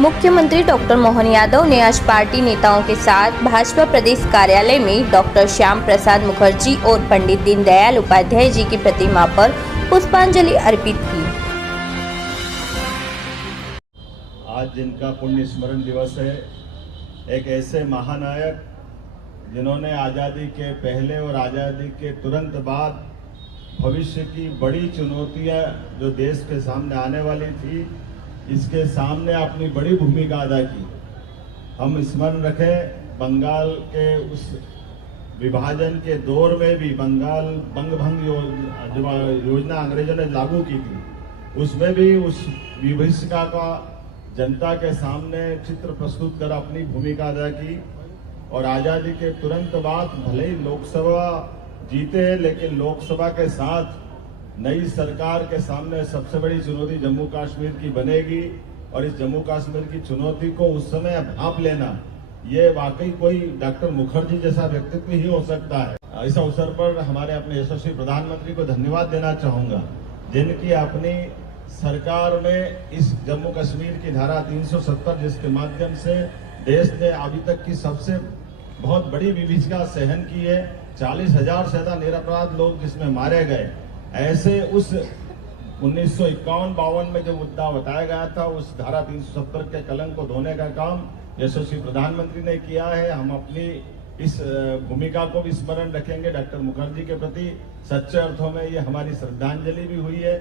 मुख्यमंत्री डॉक्टर मोहन यादव ने आज पार्टी नेताओं के साथ भाजपा प्रदेश कार्यालय में डॉक्टर श्याम प्रसाद मुखर्जी और पंडित दीनदयाल उपाध्याय जी की प्रतिमा पर पुष्पांजलि अर्पित की। आज जिनका पुण्य स्मरण दिवस है, एक ऐसे महानायक जिन्होंने आज़ादी के पहले और आज़ादी के तुरंत बाद भविष्य की बड़ी चुनौतियां जो देश के सामने आने वाली थी, इसके सामने अपनी बड़ी भूमिका अदा की। हम स्मरण रखें, बंगाल के उस विभाजन के दौर में भी बंगाल बंगभंग योजना अंग्रेजों ने लागू की थी, उसमें भी उस विभीषिका का जनता के सामने चित्र प्रस्तुत कर अपनी भूमिका अदा की। और आज़ादी के तुरंत बाद भले ही लोकसभा जीते हैं, लेकिन लोकसभा के साथ नई सरकार के सामने सबसे बड़ी चुनौती जम्मू कश्मीर की बनेगी। और इस जम्मू कश्मीर की चुनौती को उस समय भांप लेना, ये वाकई कोई डॉक्टर मुखर्जी जैसा व्यक्तित्व ही हो सकता है। इस अवसर पर हमारे अपने यशस्वी प्रधानमंत्री को धन्यवाद देना चाहूंगा, जिनकी अपनी सरकार में इस जम्मू कश्मीर की धारा 370, जिसके माध्यम से देश ने अभी तक की सबसे बहुत बड़ी विभीषिका सहन की है। 40,000 से ज्यादा निरपराध लोग जिसमें मारे गए। ऐसे उस 1951-52 में जो मुद्दा बताया गया था, उस धारा 370 के कलंक को धोने का काम यशस्वी प्रधानमंत्री ने किया है। हम अपनी इस भूमिका को भी स्मरण रखेंगे। डॉक्टर मुखर्जी के प्रति सच्चे अर्थों में ये हमारी श्रद्धांजलि भी हुई है।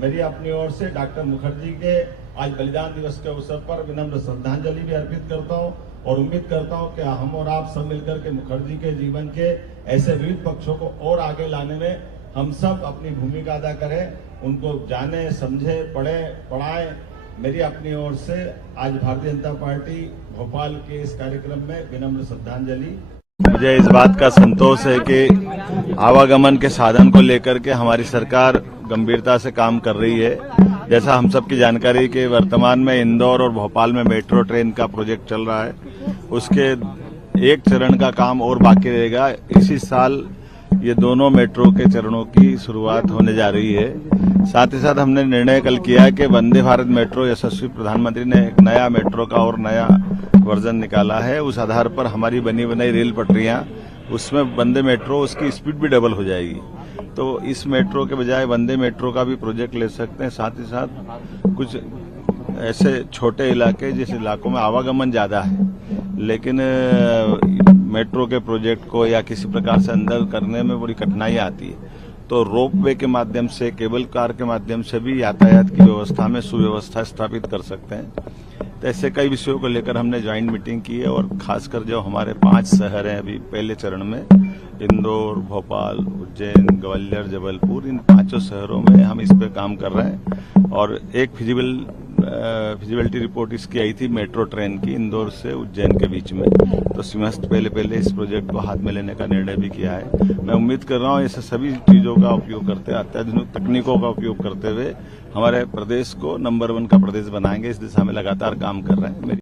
मेरी अपनी ओर से डॉक्टर मुखर्जी के आज बलिदान दिवस के अवसर पर विनम्र श्रद्धांजलि भी अर्पित करता हूं और उम्मीद करता हूं कि हम और आप सब मिलकर के मुखर्जी के जीवन के ऐसे विविध पक्षों को और आगे लाने में हम सब अपनी भूमिका अदा करें, उनको जाने, समझे, पढ़े, पढ़ाएं। मेरी अपनी ओर से आज भारतीय जनता पार्टी भोपाल के इस कार्यक्रम में विनम्र श्रद्धांजलि। मुझे इस बात का संतोष है कि आवागमन के साधन को लेकर के हमारी सरकार गंभीरता से काम कर रही है। जैसा हम सब की जानकारी के वर्तमान में इंदौर और भोपाल में मेट्रो ट्रेन का प्रोजेक्ट चल रहा है, उसके एक चरण का काम और बाकी रहेगा। इसी साल ये दोनों मेट्रो के चरणों की शुरुआत होने जा रही है। साथ ही साथ हमने निर्णय कल किया है कि वंदे भारत मेट्रो, यशस्वी प्रधानमंत्री ने एक नया मेट्रो का और नया वर्जन निकाला है। उस आधार पर हमारी बनी बनाई रेल पटरियां, उसमें वंदे मेट्रो, उसकी स्पीड भी डबल हो जाएगी। तो इस मेट्रो के बजाय वंदे मेट्रो का भी प्रोजेक्ट ले सकते हैं। साथ ही साथ कुछ ऐसे छोटे इलाके, जिस इलाकों में आवागमन ज्यादा है लेकिन मेट्रो के प्रोजेक्ट को या किसी प्रकार से अंदर करने में बड़ी कठिनाई आती है, तो रोपवे के माध्यम से, केबल कार के माध्यम से भी यातायात की व्यवस्था में सुव्यवस्था स्थापित कर सकते हैं। तो ऐसे कई विषयों को लेकर हमने ज्वाइंट मीटिंग की है और खासकर जो हमारे 5 शहर हैं अभी पहले चरण में, इंदौर, भोपाल, उज्जैन, ग्वालियर, जबलपुर, इन 5 शहरों में हम इस पे काम कर रहे हैं। और एक फिजिबिलिटी रिपोर्ट इसकी आई थी मेट्रो ट्रेन की, इंदौर से उज्जैन के बीच में। तो समस्त पहले इस प्रोजेक्ट को हाथ में लेने का निर्णय भी किया है। मैं उम्मीद कर रहा हूँ ऐसे सभी चीजों का उपयोग करते, अत्याधुनिक तकनीकों का उपयोग करते हुए हमारे प्रदेश को नंबर 1 का प्रदेश बनाएंगे। इस दिशा में लगातार काम कर रहे हैं।